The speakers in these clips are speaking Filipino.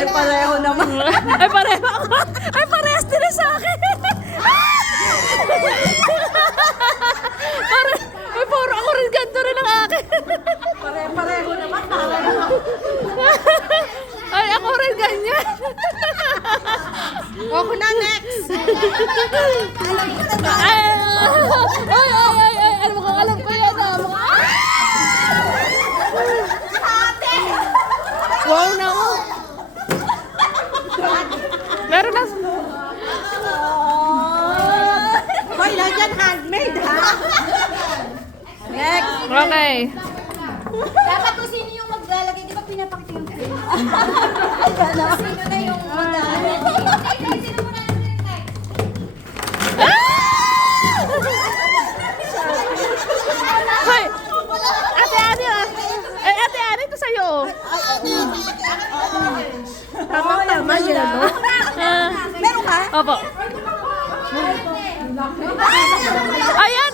Ay, pareho naman. Ay, pareho ako. Ay, parehas din sa akin. Ay, puro ako rin ganito rin ang akin. Pareho naman. Ay, ako rin ganyan. Ako na next. Ay, ano mukhang alam ko yan ah. Wow na ako. Meron na. Hoy, nandiyan handmade ha. Next. Okay. Dapat kung sino yung maglalagay, di ba pinapakita yung face? Sino na yung maglalagay? Sino mo na yung next? Hoy! Ate Ani, eh, Ate Ani, ito sa'yo. Tama yan, no? Meron ka? Opo. Ayan!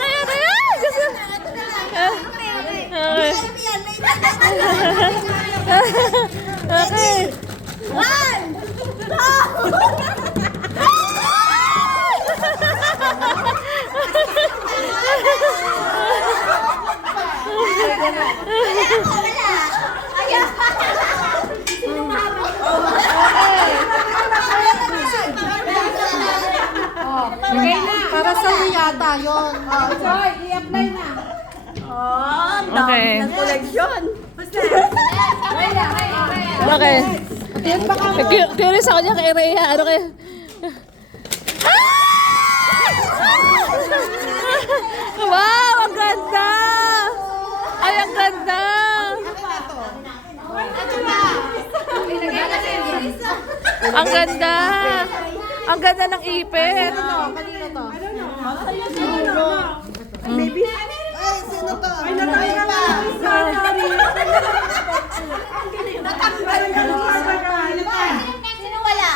Kasi... Okay. Okay. Para sa'yo yata yun. Joy, i-apply na. Okay. Koleksyon. Okay. Curious ako niya kay Rhea. Ano kayo? Wow! Ang ganda! Ay, ang ganda! Ang ganda! Ang ganda ng ipit! Kanino to? Maybe. Ay, sino to? Ay, natay na lang. Sino wala?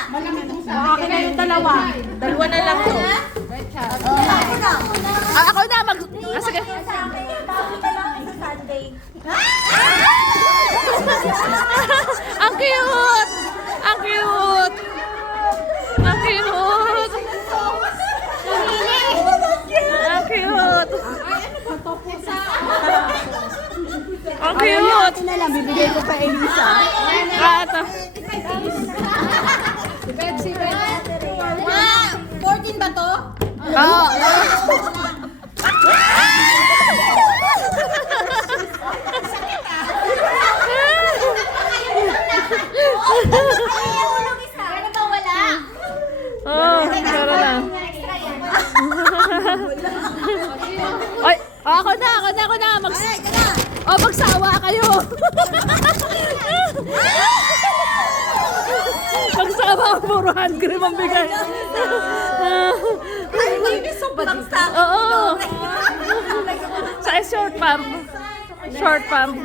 Akin na yung dalawa. Dalawa na lang to. Ako na mag... sige. Ang cute! Ang cute! Ang cute! Ang cute! Ang cute! Ito na lang, bibigay ko pa Elisa. Ata. Wow! 14 ba to? Oo. Ano ba wala? Oh, tara na. Extra yan. Ay, ako na. Magsawa kayo. Magsawa, puro hand cream ang bigay. Ay, hindi so bad. Oo. Sa short pump. Short pump.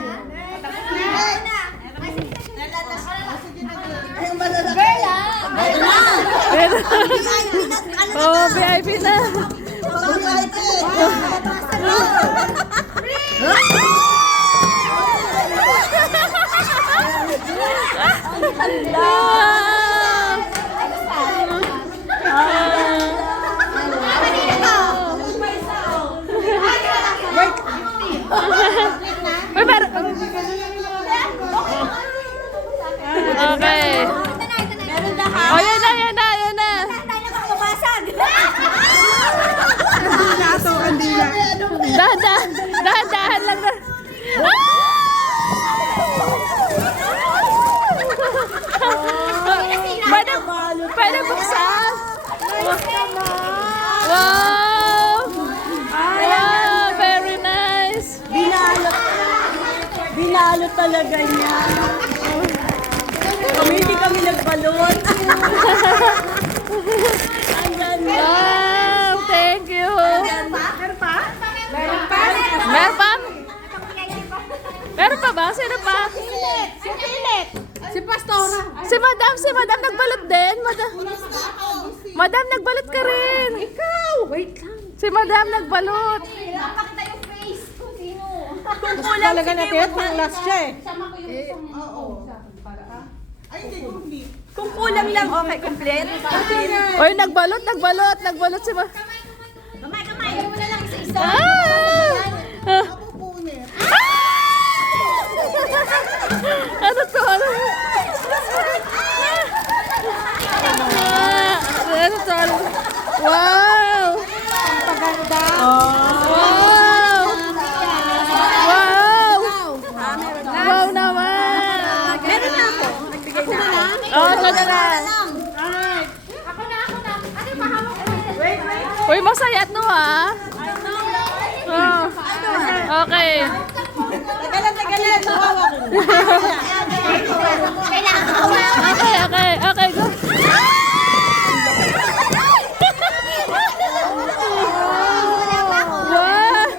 Oh, VIP na. Okay. Oh, yan na. Dahan lang na. Pwede buksan. Wow! Wow, very nice. Binalot talaga niya. Hindi kami nagbalon. Ang ganda. Wow, thank you. Meron pa? Meron pa? Meron pa? Meron pa ba? Sino pa? Si Philip. Si Pastora. Si Madam nagbalot din. Madam, nagbalot ka rin. Ikaw. Wait lang. Si Madam nagbalot. Pakita yung face kung sino. Kung talaga natin, pang last siya eh. Kung kulang lang, okay, complete. Oy, nagbalot si ma. Kamay. Ayaw mo na lang isa-isa. Ah! Ano to? Ano? Ano to? Wow! Paganda. Wow! Wow! Wow naman! Meron na ako. Nagbigay na ako. Oh, ito na lang. Ako na. Ano yung pahawak ko? Uy, masaya to ha. Oh. Okay. Tagalan. Hawak. Kailangan ko ba? Okay, go. Wow!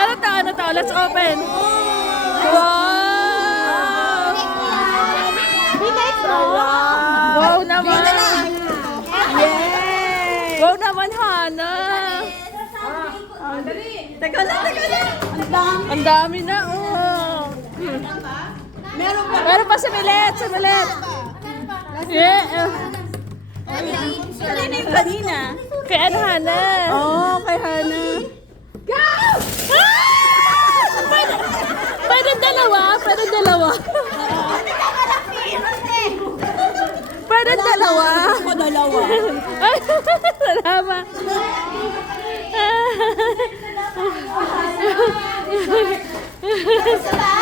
Ano to? Let's open. Wow! Wow naman. Wow naman, Hana. Teka lang. Ang dami na, oh. Meron pa si Milet. Yeah. Kanina yung kanina. Kay ano, Hana? Oo, kay Hana. Pwede dalawa. Pwede dalawa. Ako dalawa. Ay, salamat. Isa ba?